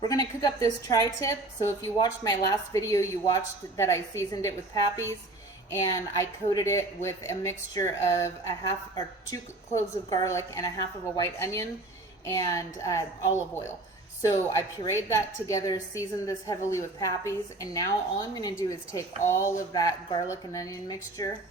we're gonna cook up this tri-tip. So if you watched my last video, you watched that I seasoned it with Pappy's, and I coated it with a mixture of a half or 2 cloves of garlic and a half of a white onion and olive oil. So I pureed that together, seasoned this heavily with Pappy's, and now all I'm gonna do is take all of that garlic and onion mixture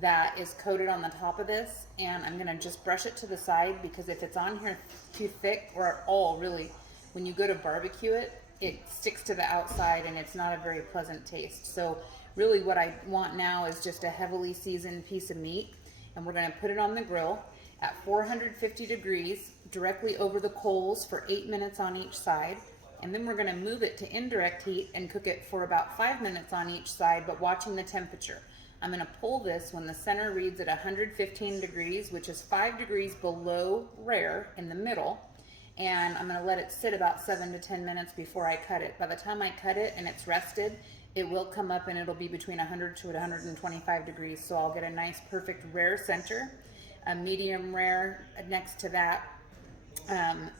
that is coated on the top of this, and I'm gonna just brush it to the side, because if it's on here too thick, or at all really, when you go to barbecue it, it sticks to the outside and it's not a very pleasant taste. So really what I want now is just a heavily seasoned piece of meat, and we're gonna put it on the grill at 450 degrees directly over the coals for 8 minutes on each side. And then we're gonna move it to indirect heat and cook it for about 5 minutes on each side, but watching the temperature. I'm gonna pull this when the center reads at 115 degrees, which is 5 degrees below rare in the middle. And I'm gonna let it sit about 7 to 10 minutes before I cut it. By the time I cut it and it's rested, it will come up and it'll be between 100 to 125 degrees. So I'll get a nice, perfect rare center, a medium rare next to that,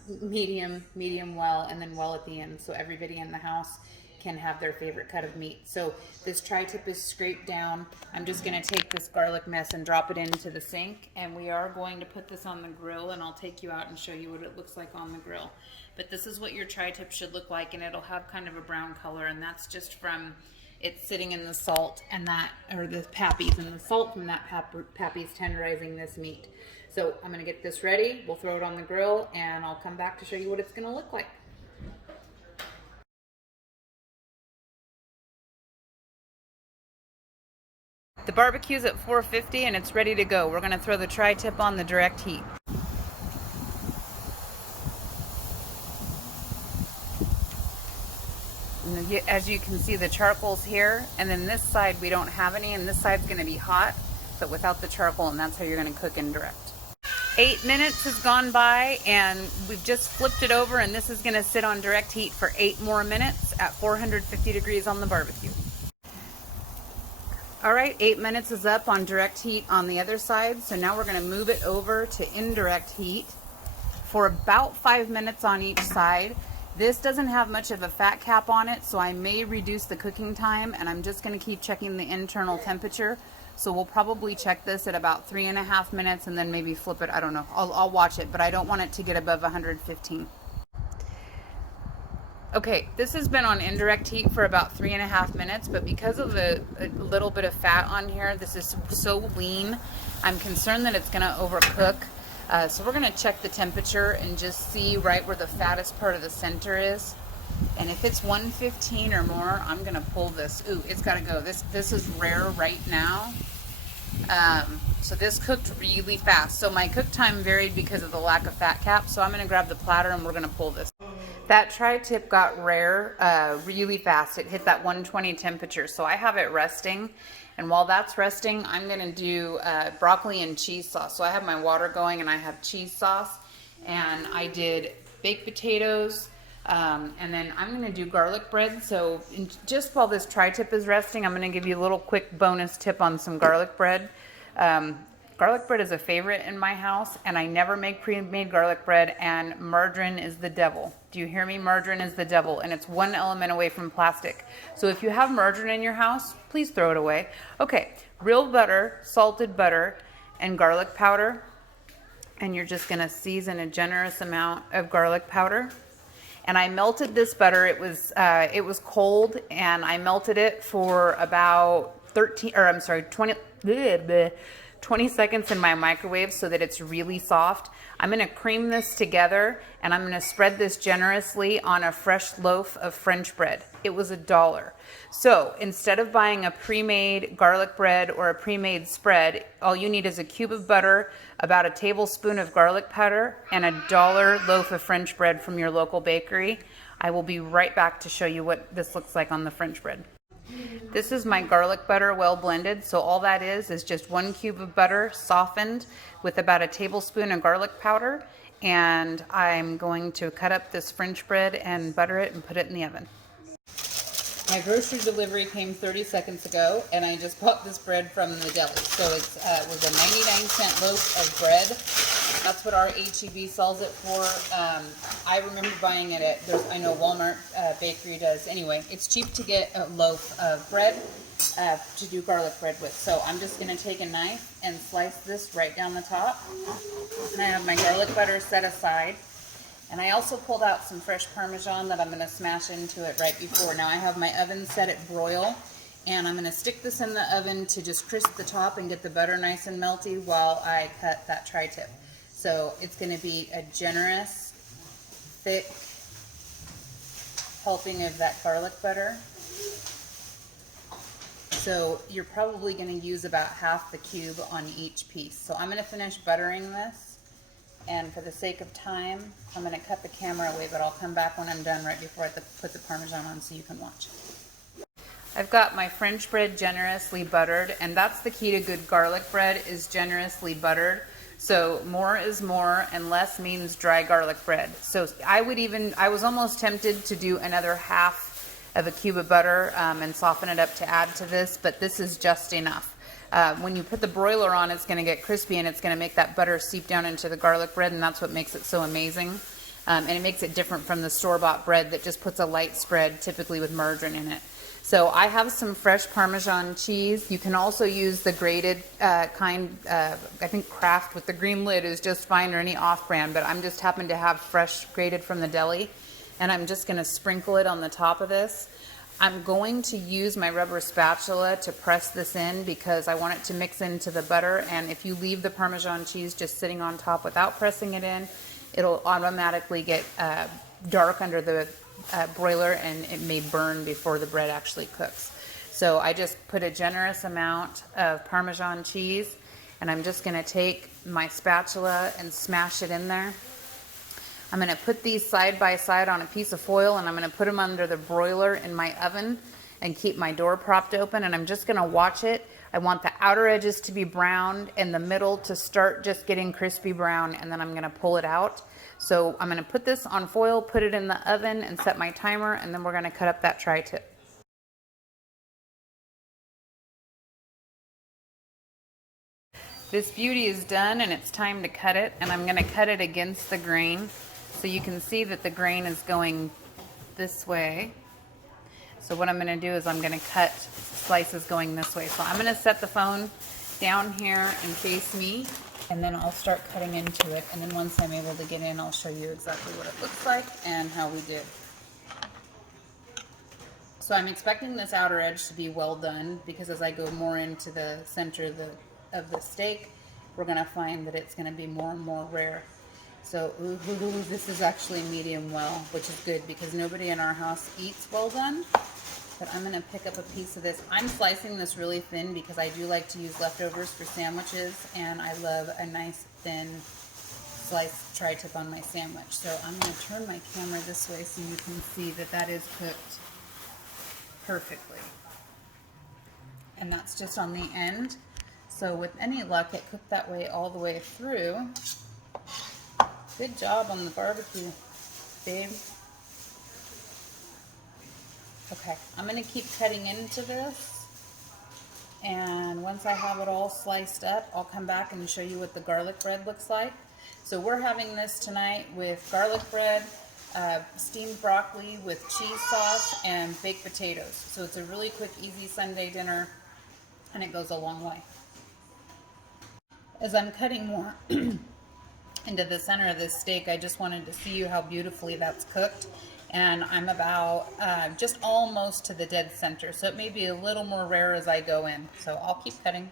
medium well, and then well at the end. So everybody in the house can have their favorite cut of meat. So this tri-tip is scraped down. I'm just gonna take this garlic mess and drop it into the sink, and we are going to put this on the grill, and I'll take you out and show you what it looks like on the grill. But this is what your tri-tip should look like, and it'll have kind of a brown color, and that's just from it sitting in the salt and that, or the Pappy's, and the salt from that Pappy's tenderizing this meat. So I'm gonna get this ready, we'll throw it on the grill, and I'll come back to show you what it's gonna look like. The barbecue's at 450 and it's ready to go. We're gonna throw the tri-tip on the direct heat. And as you can see, the charcoal's here, and then this side we don't have any, and this side's gonna be hot, but without the charcoal, and that's how you're gonna cook indirect. 8 minutes has gone by, and we've just flipped it over, and this is gonna sit on direct heat for 8 more minutes at 450 degrees on the barbecue. All right, 8 minutes is up on direct heat on the other side. So now we're gonna move it over to indirect heat for about 5 minutes on each side. This doesn't have much of a fat cap on it, so I may reduce the cooking time, and I'm just gonna keep checking the internal temperature. So we'll probably check this at about 3.5 minutes and then maybe flip it, I don't know. I'll watch it, but I don't want it to get above 115. Okay, this has been on indirect heat for about 3.5 minutes, but because of a little bit of fat on here, this is so lean, I'm concerned that it's gonna overcook. So we're gonna check the temperature and just see right where the fattest part of the center is. And if it's 115 or more, I'm gonna pull this. Ooh, it's gotta go. This is rare right now. So this cooked really fast. So my cook time varied because of the lack of fat cap. So I'm gonna grab the platter and we're gonna pull this. That tri-tip got rare really fast. It hit that 120 temperature. So I have it resting. And while that's resting, I'm gonna do broccoli and cheese sauce. So I have my water going and I have cheese sauce. And I did baked potatoes. And then I'm gonna do garlic bread. So just while this tri-tip is resting, I'm gonna give you a little quick bonus tip on some garlic bread. Garlic bread is a favorite in my house, and I never make pre-made garlic bread, and margarine is the devil. Do you hear me? Margarine is the devil, and it's one element away from plastic. So if you have margarine in your house, please throw it away. Okay, real butter, salted butter, and garlic powder. And you're just gonna season a generous amount of garlic powder. And I melted this butter. It was cold, and I melted it for about 20 seconds in my microwave so that it's really soft. I'm gonna cream this together, and I'm gonna spread this generously on a fresh loaf of French bread. It was $1. So instead of buying a pre-made garlic bread or a pre-made spread, all you need is a cube of butter, about a tablespoon of garlic powder, and $1 loaf of French bread from your local bakery. I will be right back to show you what this looks like on the French bread. This is my garlic butter well blended. So all that is just 1 cube of butter softened with about a tablespoon of garlic powder. And I'm going to cut up this French bread and butter it and put it in the oven. My grocery delivery came 30 seconds ago, and I just bought this bread from the deli. So it was a 99-cent loaf of bread. That's what our HEB sells it for. I remember buying it at, I know Walmart bakery does. Anyway, it's cheap to get a loaf of bread to do garlic bread with. So I'm just going to take a knife and slice this right down the top. And I have my garlic butter set aside. And I also pulled out some fresh Parmesan that I'm going to smash into it right before. Now I have my oven set at broil. And I'm going to stick this in the oven to just crisp the top and get the butter nice and melty while I cut that tri-tip. So it's going to be a generous, thick helping of that garlic butter. So you're probably going to use about half the cube on each piece. So I'm going to finish buttering this. And for the sake of time, I'm going to cut the camera away, but I'll come back when I'm done right before I put the Parmesan on so you can watch. I've got my French bread generously buttered, and that's the key to good garlic bread, is generously buttered. So more is more, and less means dry garlic bread. So I was almost tempted to do another half of a cube of butter and soften it up to add to this, but this is just enough. When you put the broiler on, it's going to get crispy, and it's going to make that butter seep down into the garlic bread, and that's what makes it so amazing. And it makes it different from the store-bought bread that just puts a light spread, typically with margarine in it. So I have some fresh Parmesan cheese. You can also use the grated kind. I think Kraft with the green lid is just fine, or any off-brand, but I'm just happen to have fresh grated from the deli, and I'm just going to sprinkle it on the top of this. I'm going to use my rubber spatula to press this in because I want it to mix into the butter, and if you leave the Parmesan cheese just sitting on top without pressing it in, it'll automatically get dark under the broiler, and it may burn before the bread actually cooks. So I just put a generous amount of Parmesan cheese, and I'm just going to take my spatula and smash it in there. I'm going to put these side by side on a piece of foil, and I'm going to put them under the broiler in my oven and keep my door propped open, and I'm just going to watch it. I want the outer edges to be browned and the middle to start just getting crispy brown, and then I'm going to pull it out. So I'm going to put this on foil, put it in the oven, and set my timer, and then we're going to cut up that tri-tip. This beauty is done, and it's time to cut it, and I'm going to cut it against the grain. So you can see that the grain is going this way. So what I'm going to do is I'm going to cut slices going this way. So I'm going to set the phone down here and face me, and then I'll start cutting into it. And then once I'm able to get in, I'll show you exactly what it looks like and how we did. So I'm expecting this outer edge to be well done, because as I go more into the center of the steak, we're going to find that it's going to be more and more rare. So this is actually medium well, which is good because nobody in our house eats well done. But I'm going to pick up a piece of this. I'm slicing this really thin because I do like to use leftovers for sandwiches, and I love a nice thin sliced tri-tip on my sandwich. So I'm going to turn my camera this way so you can see that that is cooked perfectly. And that's just on the end. So with any luck, it cooked that way all the way through. Good job on the barbecue, babe. Okay, I'm going to keep cutting into this, and once I have it all sliced up, I'll come back and show you what the garlic bread looks like. So we're having this tonight with garlic bread, steamed broccoli with cheese sauce, and baked potatoes. So it's a really quick, easy Sunday dinner, and it goes a long way. As I'm cutting more into the center of this steak, I just wanted to see you how beautifully that's cooked. And I'm about just almost to the dead center, so it may be a little more rare as I go in. So I'll keep cutting.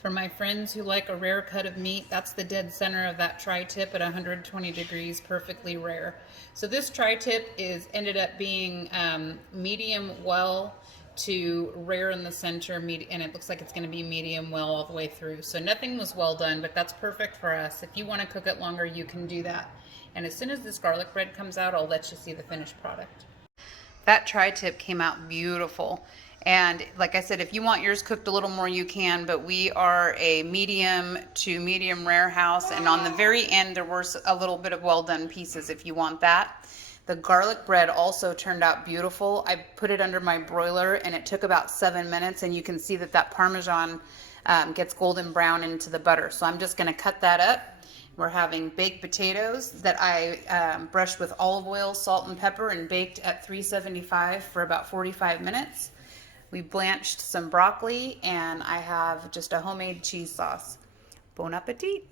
For my friends who like a rare cut of meat, that's the dead center of that tri-tip at 120 degrees, perfectly rare. So this tri-tip ended up being medium well to rare in the center, and it looks like it's going to be medium well all the way through. So nothing was well done, but that's perfect for us. If you want to cook it longer, you can do that. And as soon as this garlic bread comes out, I'll let you see the finished product. That tri-tip came out beautiful. And like I said, if you want yours cooked a little more, you can, but we are a medium to medium rare house. And on the very end, there were a little bit of well done pieces if you want that. The garlic bread also turned out beautiful. I put it under my broiler, and it took about 7 minutes, and you can see that Parmesan gets golden brown into the butter. So I'm just gonna cut that up We're having baked potatoes that I brushed with olive oil, salt, and pepper and baked at 375 for about 45 minutes. We blanched some broccoli, and I have just a homemade cheese sauce. Bon appetit!